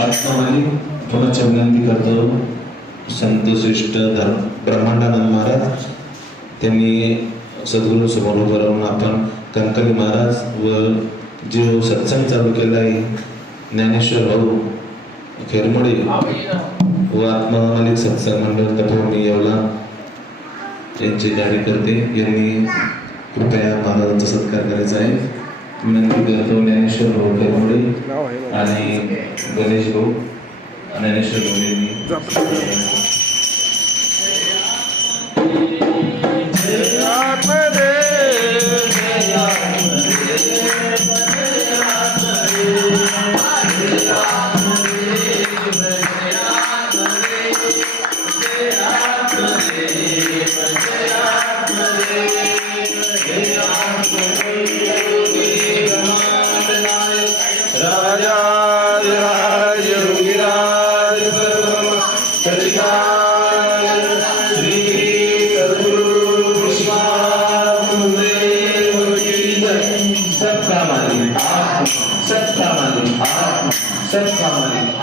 आत्मवाणी पुनश्च विनंती करतो संतश्रेष्ठ ब्रह्मांडानंद महाराज त्यांनी सद्गुरू समोर उभं राहून आपण कंकली महाराज व जो सत्संग चालू केला आहे ज्ञानेश्वर भाऊ खेरमडे व आत्ममालिक सत्संग मंडळ तपोवणी येवला यांचे कार्यकर्ते यांनी कृपया महाराजांचा सत्कार करायचा आहे. विनंती करतो ज्ञानेश्वर भाऊ खेरमडे आणि गणेश भाऊ ज्ञानेश्वर भाऊ यांनी सबका मालिक